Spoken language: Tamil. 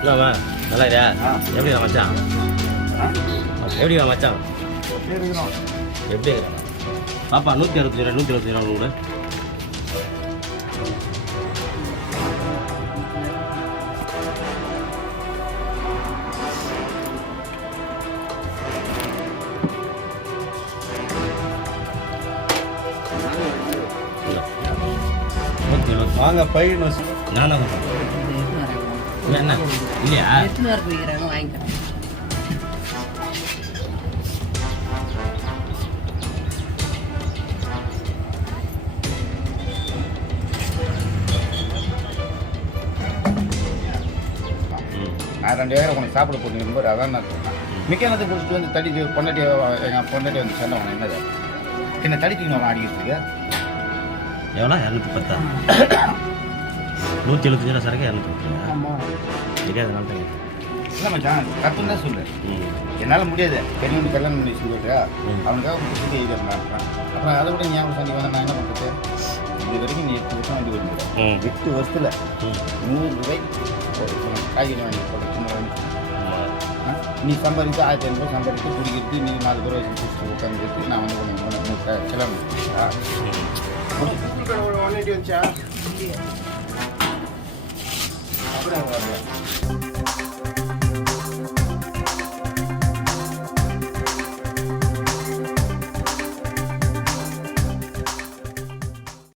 இல்லைம்மா நல்லா இல்லையா எப்படி மச்சான் எப்படி மச்சான் எப்படி இருக்கிறான் பாப்பா 160 கூட வாங்க பையன் நானா என்ன இல்லையா வாங்கிக்கிறேன். நான் 2000 உனக்கு சாப்பிட போட்டுங்க போது அதான் நான் சொன்னேன். மிக்கனத்தை குடிச்சிட்டு வந்து தடி பொண்டாட்டி எங்கள் பொண்டாட்டி வந்து சொன்னவங்க என்னது என்ன தடிச்சிக்கணும் அடிக்கிறதுக்கு எவ்வளோ 210 175 சரக்கு 210 தெரியாதனால தான் இல்லை மச்சான் தப்புன்னு தான் சொல்லு. என்னால் முடியாது பெரியவங்க கல்யாணம் பண்ணி சொல்லிட்டு அவனுக்காக கொடுத்துட்டு எழுதிருந்தான். அப்புறம் அதை விட ஞாபகம் சந்தி வந்து நான் என்ன பண்ணுறது இது வரைக்கும் நீ 8 வருஷம் வண்டி வரும்போது 8 வருஷத்தில் 100 ரூபாய்க்கு காய்கறி வாங்கி நீ சம்பாதித்து 1500 சம்பாதித்து குடிக்கிறது நீ 4 பேர் வச்சு குடிச்சு உட்காந்துட்டு நான் வந்து உனக்கு செலவு வந்துச்சா அப்படியே